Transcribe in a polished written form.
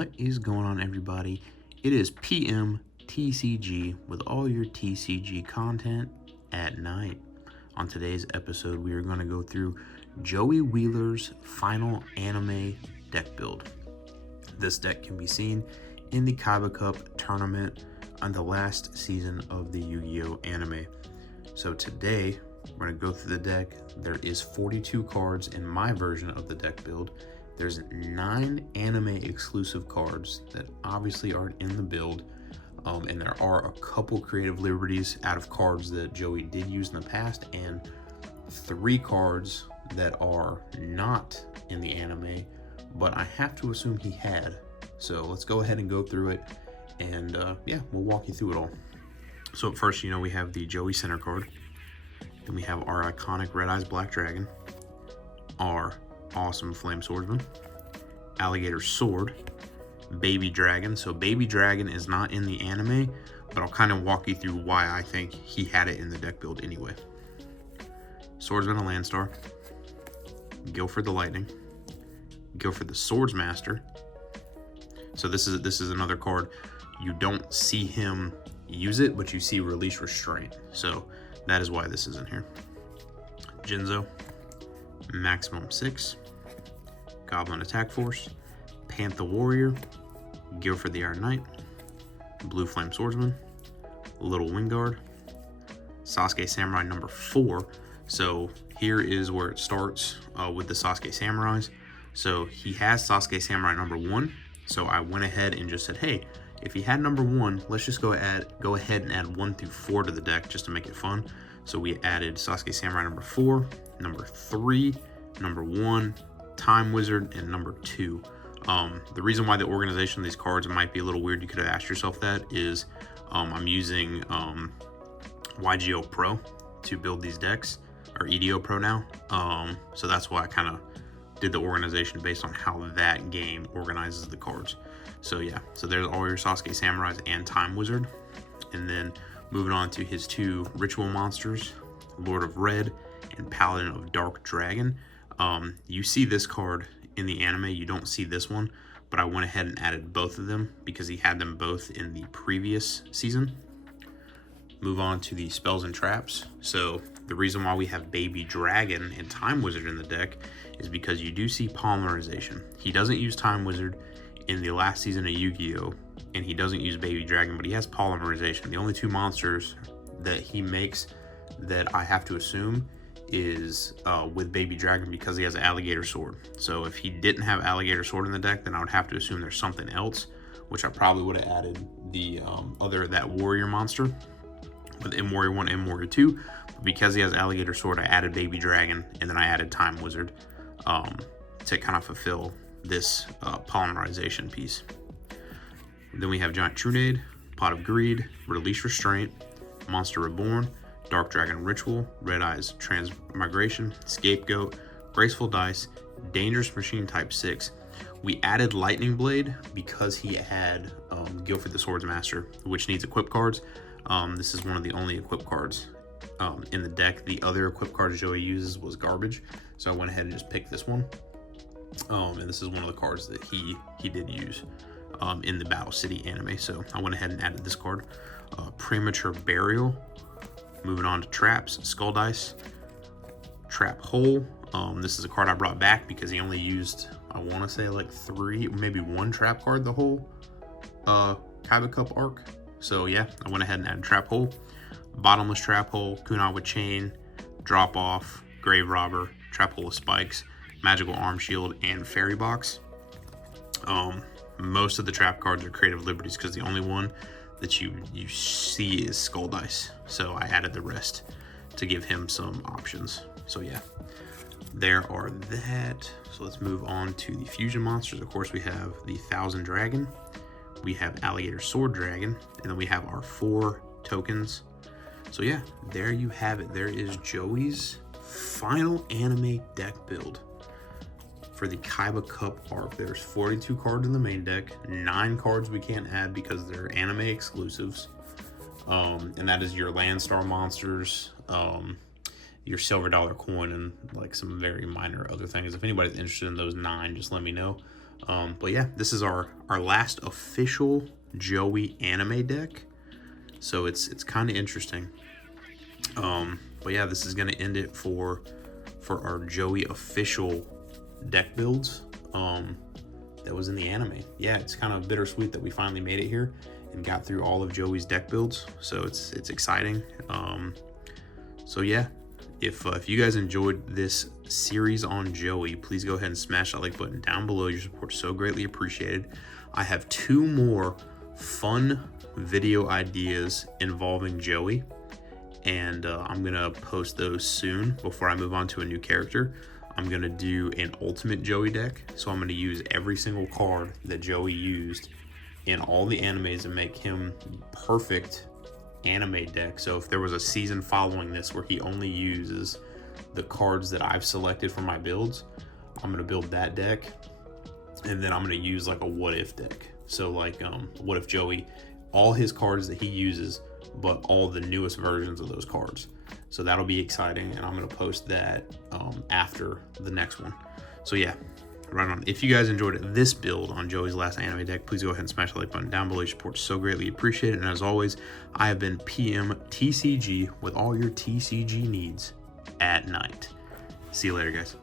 What is going on, everybody? It is PMTCG with all your TCG content at night. On today's episode, we are going to go through Joey Wheeler's final anime deck build. This deck can be seen in the Kaiba Cup tournament on the last season of the Yu-Gi-Oh anime. So today, we're going to go through the deck. There is 42 cards in my version of the deck build. There's 9 anime exclusive cards that obviously aren't in the build. And there are a couple creative liberties out of cards that Joey did use in the past, and 3 cards that are not in the anime, but I have to assume he had. So let's go ahead and go through it, and yeah, we'll walk you through it all. So at first, we have the Joey center card. Then we have our iconic Red Eyes Black Dragon, our awesome Flame Swordsman, Alligator Sword, Baby Dragon. So Baby Dragon is not in the anime, but I'll kind of walk you through why I think he had it in the deck build anyway. Swordsman and Landstar, Guilford the Lightning, Guilford the Swordsmaster. So this is another card. You don't see him use it, but you see Release Restraint. So that is why this is in here. Jinzo, Maximum 6, Goblin Attack Force, Panther Warrior, Guilford the Iron Knight, Blue Flame Swordsman, Little Wingard, Sasuke Samurai number 4. So here is where it starts with the Sasuke Samurais. So he has Sasuke Samurai number 1. So I went ahead and just said, hey, if he had number 1, let's just go ahead and add 1 through 4 to the deck just to make it fun. So we added Sasuke Samurai number 4, number 3, number 1, Time Wizard, and number 2. The reason why the organization of these cards might be a little weird, you could have asked yourself that, is I'm using YGO Pro to build these decks, or EDO Pro now. So that's why I kind of did the organization based on how that game organizes the cards. So yeah, so there's all your Sasuke Samurais and Time Wizard. And then moving on to his 2 ritual monsters, Lord of Red and Paladin of Dark Dragon. You see this card in the anime, you don't see this one, but I went ahead and added both of them because he had them both in the previous season. Move on to the spells and traps. So the reason why we have Baby Dragon and Time Wizard in the deck is because you do see polymerization. He doesn't use Time Wizard in the last season of Yu-Gi-Oh! And he doesn't use Baby Dragon, but he has polymerization. The only 2 monsters that he makes that I have to assume is with Baby Dragon, because he has an Alligator Sword. So if he didn't have Alligator Sword in the deck, then I would have to assume there's something else, which I probably would have added the that warrior monster with M Warrior 1, M Warrior 2. But because he has Alligator Sword, I added Baby Dragon, and then I added Time Wizard to kind of fulfill this polymerization piece. Then we have Giant Trunade, Pot of Greed, Release Restraint, Monster Reborn, Dark Dragon Ritual, Red Eyes Transmigration, Scapegoat, Graceful Dice, Dangerous Machine Type 6. We added Lightning Blade because he had Guilford the Swordsmaster, which needs equip cards. This is one of the only equip cards in the deck. The other equip cards Joey uses was garbage, so I went ahead and just picked this one. And this is one of the cards that he did use in the Battle City anime, so I went ahead and added this card. Premature Burial. Moving on to traps, Skull Dice, Trap Hole. This is a card I brought back because he only used, I want to say like 3, maybe 1 trap card the whole Kaiba Cup arc. So yeah, I went ahead and added Trap Hole, Bottomless Trap Hole, Kunai with Chain, Drop Off, Grave Robber, Trap Hole with Spikes, Magical Arm Shield, and Fairy Box. Most of the trap cards are creative liberties because the only one that you see is Skull Dice. So I added the rest to give him some options. So yeah, there are that. So let's move on to the fusion monsters. Of course, we have the Thousand Dragon, we have Alligator Sword Dragon, and then we have our 4 tokens. So yeah, there you have it. There is Joey's final anime deck build for the Kaiba Cup arc. There's 42 cards in the main deck, 9 cards we can't add because they're anime exclusives. And that is your Landstar monsters, your silver dollar coin, and like some very minor other things. If anybody's interested in those 9, just let me know. But yeah, this is our last official Joey anime deck. So it's kind of interesting. But yeah, this is gonna end it for our Joey official deck builds. That was in the anime. Yeah, it's kind of bittersweet that we finally made it here and got through all of Joey's deck builds. So it's exciting. So yeah, if you guys enjoyed this series on Joey, please go ahead and smash that like button down below. Your support is so greatly appreciated. I have 2 more fun video ideas involving Joey, and I'm gonna post those soon before I move on to a new character. I'm gonna do an ultimate Joey deck, so I'm gonna use every single card that Joey used in all the animes and make him perfect anime deck. So if there was a season following this where he only uses the cards that I've selected for my builds, I'm gonna build that deck, and then I'm gonna use like a what if deck. So like what if Joey, all his cards that he uses, but all the newest versions of those cards. So that'll be exciting, and I'm gonna post that after the next one. So yeah, right on. If you guys enjoyed this build on Joey's last anime deck, please go ahead and smash the like button down below. Your support is so greatly appreciated. And as always, I have been PMTCG with all your TCG needs at night. See you later, guys.